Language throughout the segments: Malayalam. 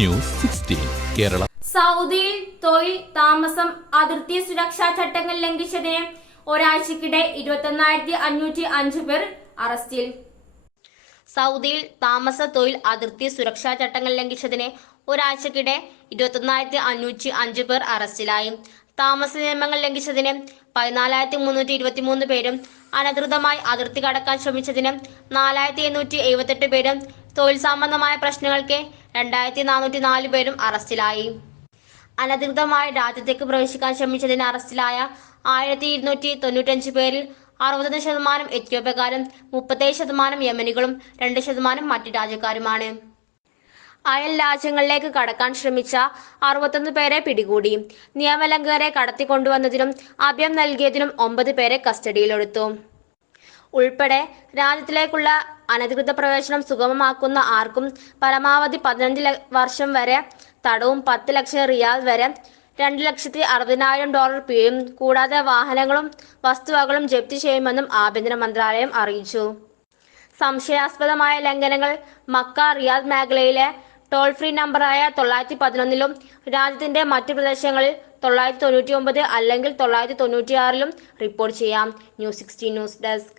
ന്യൂസ് 16 കേരള. സൗദിയിൽ തൊഴിൽ താമസം അതിർത്തി സുരക്ഷാ ചട്ടങ്ങൾ ലംഘിച്ചതിന് ഒരാഴ്ചക്കിടെ 21,505 പേർ അറസ്റ്റിൽ. സൗദിയിൽ താമസ തൊഴിൽ അതിർത്തി സുരക്ഷാ ചട്ടങ്ങൾ ലംഘിച്ചതിന് ഒരാഴ്ചക്കിടെ 21,505 പേർ അറസ്റ്റിലായി. താമസ നിയമങ്ങൾ ലംഘിച്ചതിന് 14,323 പേരും അനധികൃതമായി അതിർത്തി കടക്കാൻ ശ്രമിച്ചതിന് 4,878 പേരും തൊഴിൽ സംബന്ധമായ പ്രശ്നങ്ങൾക്ക് 2,404 പേരും അറസ്റ്റിലായി. അനധികൃതമായി രാജ്യത്തേക്ക് പ്രവേശിക്കാൻ ശ്രമിച്ചതിന് അറസ്റ്റിലായ 1,295 പേരിൽ 61% എത്യോപ്യക്കാരും 37% യമനികളും 2% മറ്റു രാജ്യക്കാരുമാണ്. അയൽ രാജ്യങ്ങളിലേക്ക് കടക്കാൻ ശ്രമിച്ച 61 പേരെ പിടികൂടി. നിയമലംഘകരെ കടത്തിക്കൊണ്ടുവന്നതിനും അഭയം നൽകിയതിനും 9 പേരെ കസ്റ്റഡിയിലെടുത്തു. ഉൾപ്പെടെ രാജ്യത്തിലേക്കുള്ള അനധികൃത പ്രവേശനം സുഗമമാക്കുന്ന ആർക്കും പരമാവധി 15 വർഷം വരെ തടവും 10 ലക്ഷം റിയാൽ വരെ $2,60,000 പിഴയും കൂടാതെ വാഹനങ്ങളും വസ്തുവകകളും ജപ്തി ചെയ്യുമെന്നും ആഭ്യന്തര മന്ത്രാലയം അറിയിച്ചു. സംശയാസ്പദമായ ലംഘനങ്ങൾ മക്ക റിയാദ് മേഖലയിലെ ടോൾ ഫ്രീ നമ്പറായ 911 രാജ്യത്തിന്റെ മറ്റു പ്രദേശങ്ങളിൽ 999 അല്ലെങ്കിൽ 996 റിപ്പോർട്ട് ചെയ്യാം. News 16 news desk.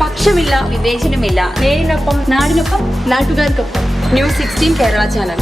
പക്ഷമില്ല, വിവേചനമില്ല. നേരിനൊപ്പം, നാടിനൊപ്പം, നാട്ടുകാർക്കൊപ്പം. News 16 Kerala channel.